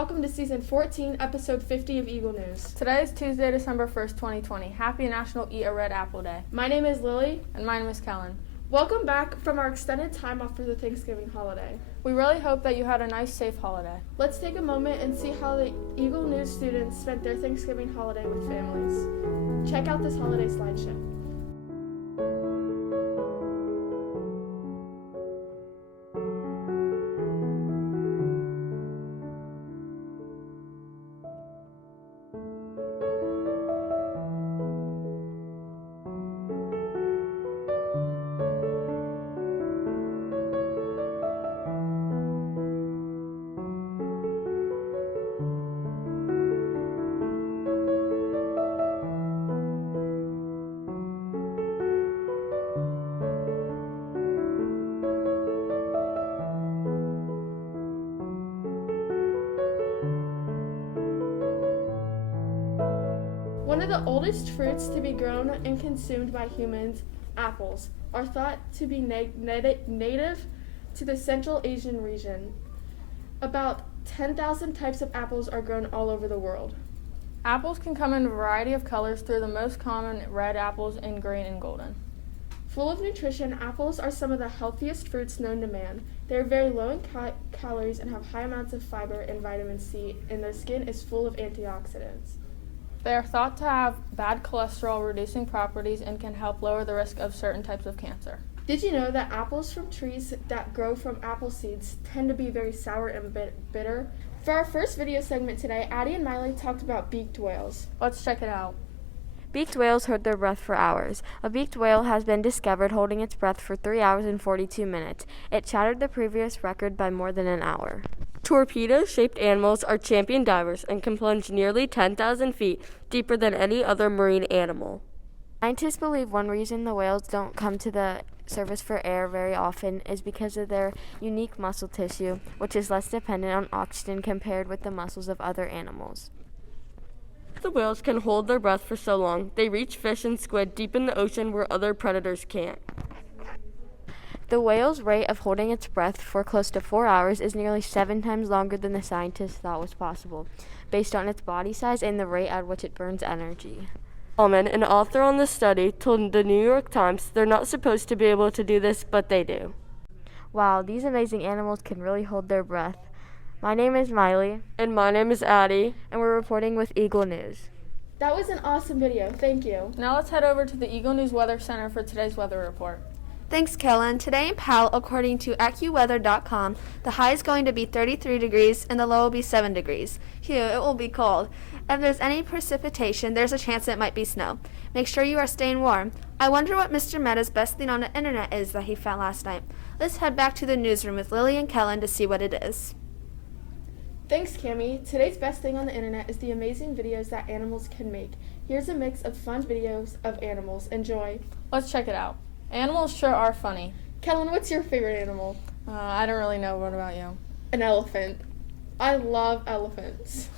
welcome to Season 14, Episode 50 of Eagle News. Today is Tuesday, December 1st, 2020. Happy National Eat a Red Apple Day. My name is Lily. And my name is Kellyn. Welcome back from our extended time after the Thanksgiving holiday. We really hope that you had a nice, safe holiday. Let's take a moment and see how the Eagle News students spent their Thanksgiving holiday with families. Check out this holiday slideshow. One of the oldest fruits to be grown and consumed by humans, apples, are thought to be native to the Central Asian region. About 10,000 types of apples are grown all over the world. Apples can come in a variety of colors through the most common red apples in green and golden. Full of nutrition, apples are some of the healthiest fruits known to man. They are very low in calories and have high amounts of fiber and vitamin C, and their skin is full of antioxidants. They are thought to have bad cholesterol-reducing properties and can help lower the risk of certain types of cancer. Did you know that apples from trees that grow from apple seeds tend to be very sour and bitter? For our first video segment today, Addie and Miley talked about beaked whales. Let's check it out. Beaked whales hold their breath for hours. A beaked whale has been discovered holding its breath for 3 hours and 42 minutes. It shattered the previous record by more than an hour. Torpedo-shaped animals are champion divers and can plunge nearly 10,000 feet deeper than any other marine animal. Scientists believe one reason the whales don't come to the surface for air very often is because of their unique muscle tissue, which is less dependent on oxygen compared with the muscles of other animals. The whales can hold their breath for so long, they reach fish and squid deep in the ocean where other predators can't. The whale's rate of holding its breath for close to 4 hours is nearly 7 times longer than the scientists thought was possible, based on its body size and the rate at which it burns energy. Allman, an author on this study, told the New York Times they're not supposed to be able to do this, but they do. Wow, these amazing animals can really hold their breath. My name is Miley. And my name is Addie. And we're reporting with Eagle News. That was an awesome video. Thank you. Now let's head over to the Eagle News Weather Center for today's weather report. Thanks, Kellyn. Today in Powell, according to AccuWeather.com, the high is going to be 33 degrees and the low will be 7 degrees. Phew, it will be cold. If there's any precipitation, there's a chance it might be snow. Make sure you are staying warm. I wonder what Mr. Meta's best thing on the internet is that he found last night. Let's head back to the newsroom with Lily and Kellyn to see what it is. Thanks, Cammie. Today's best thing on the internet is the amazing videos that animals can make. Here's a mix of fun videos of animals. Enjoy. Let's check it out. Animals sure are funny. Kellyn, what's your favorite animal? I don't really know. What about you? An elephant. I love elephants.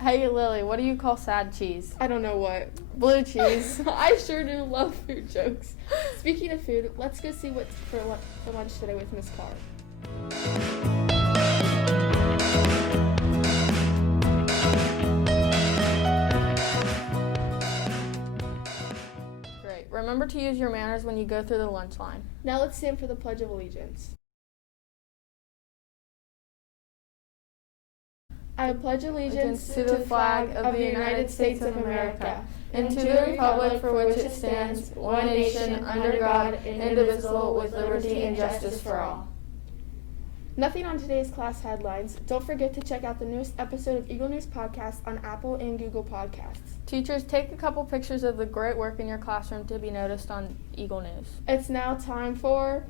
Hey, Lily, what do you call sad cheese? I don't know what. Blue cheese. I sure do love food jokes. Speaking of food, let's go see what's for lunch today with Miss Carr. Remember to use your manners when you go through the lunch line. Now let's stand for the Pledge of Allegiance. I pledge allegiance to the flag of the United States of America and to the republic for which it stands, one nation, under God, indivisible, with liberty and justice for all. Nothing on today's class headlines. Don't forget to check out the newest episode of Eagle News Podcast on Apple and Google Podcasts. Teachers, take a couple pictures of the great work in your classroom to be noticed on Eagle News. It's now time for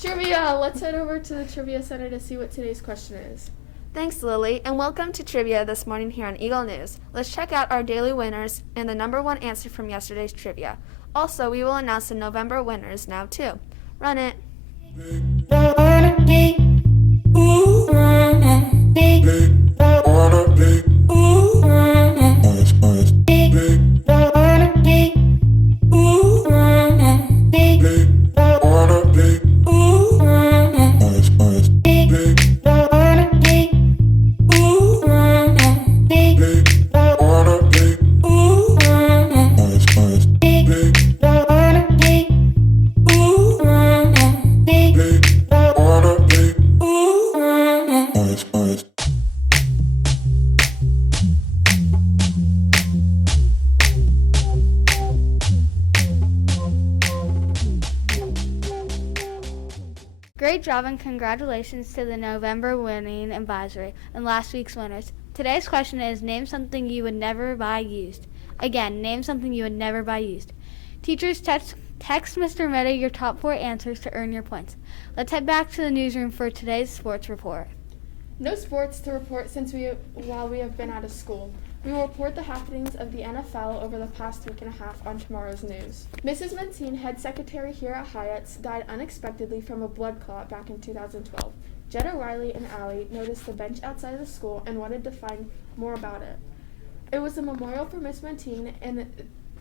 trivia. Let's head over to the Trivia Center to see what today's question is. Thanks, Lily, and welcome to Trivia this morning here on Eagle News. Let's check out our daily winners and the number one answer from yesterday's trivia. Also, we will announce the November winners now, too. Run it. Great job and congratulations to the November winning advisory and last week's winners. Today's question is, name something you would never buy used. Again, name something you would never buy used. Teachers, text Mr. Meta your top 4 answers to earn your points. Let's head back to the newsroom for today's sports report. No sports to report while we have been out of school. We will report the happenings of the NFL over the past week and a half on tomorrow's news. Mrs. Mentine, head secretary here at Hyatt's, died unexpectedly from a blood clot back in 2012. Jetta, Riley, and Allie noticed the bench outside of the school and wanted to find more about it. It was a memorial for Miss Mentine, and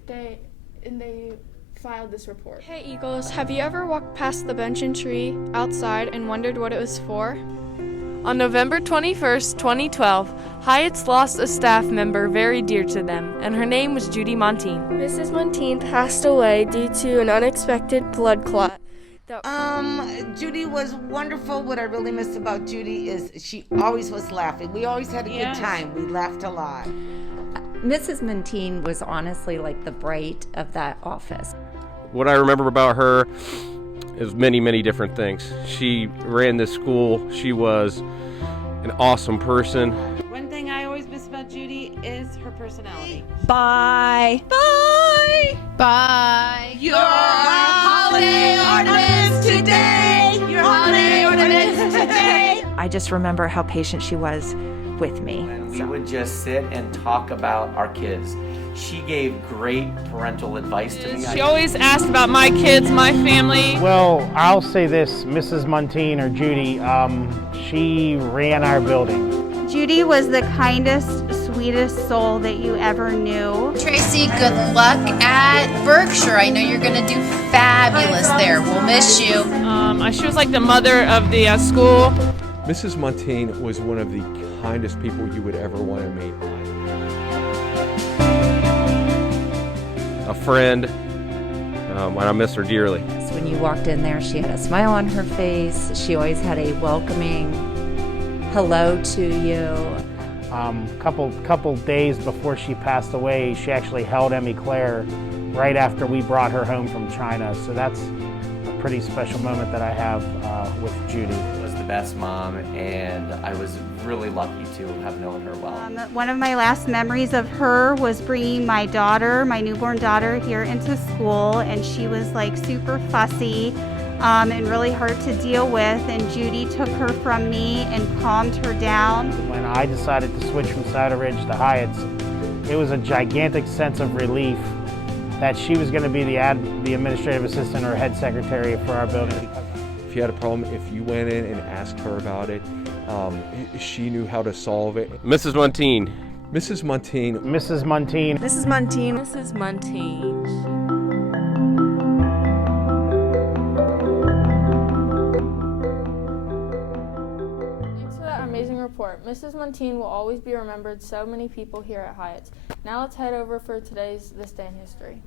they filed this report. Hey Eagles, have you ever walked past the bench and tree outside and wondered what it was for? On November 21st, 2012, Hyatt's lost a staff member very dear to them, and her name was Judy Montine. Mrs. Montine passed away due to an unexpected blood clot. Judy was wonderful. What I really miss about Judy is she always was laughing. We always had a good time. We laughed a lot. Mrs. Mentine was honestly like the bright of that office. What I remember about her is many, many different things. She ran this school. She was an awesome person. One thing I always miss about Judy is her personality. Bye. Bye. Bye. Your holiday ornaments today. Your holiday ornaments today. I just remember how patient she was with me. And we would just sit and talk about our kids. She gave great parental advice to me. She always asked about my kids, my family. Well, I'll say this, Mrs. Montine or Judy, she ran our building. Judy was the kindest, sweetest soul that you ever knew. Tracy, good luck at Berkshire. I know you're going to do fabulous there. We'll miss you. She was like the mother of the school. Mrs. Montine was one of the kindest people you would ever want to meet. A friend, and I miss her dearly. When you walked in there, she had a smile on her face. She always had a welcoming hello to you. Couple days before she passed away, she actually held Emmy Claire right after we brought her home from China. So that's a pretty special moment that I have with Judy. Was the best mom, and I was really lucky to have known her well. One of my last memories of her was bringing my daughter, my newborn daughter, here into school, and she was like super fussy and really hard to deal with, and Judy took her from me and calmed her down. When I decided to switch from Cider Ridge to Hyatt's, it was a gigantic sense of relief that she was going to be the administrative assistant or head secretary for our building. If you had a problem, if you went in and asked her about it, she knew how to solve it. Mrs. Montine. Mrs. Montine. Mrs. Montine. Mrs. Montine. Mrs. Montine. Thanks for that amazing report. Mrs. Montine will always be remembered so many people here at Hyatt's. Now let's head over for today's This Day in History.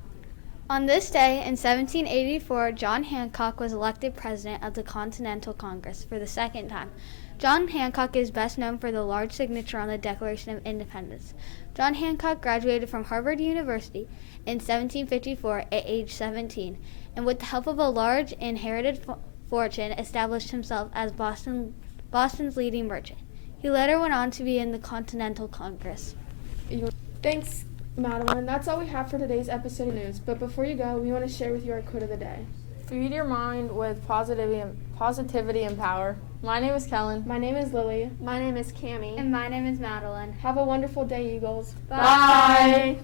On this day in 1784, John Hancock was elected president of the Continental Congress for the second time. John Hancock is best known for the large signature on the Declaration of Independence. John Hancock graduated from Harvard University in 1754 at age 17, and with the help of a large inherited fortune, established himself as Boston's leading merchant. He later went on to be in the Continental Congress. Thanks, Madeline. That's all we have for today's episode of news. But before you go, we want to share with you our quote of the day. Feed your mind with positivity and power. My name is Kellyn. My name is Lily. My name is Cammie. And my name is Madeline. Have a wonderful day, Eagles. Bye.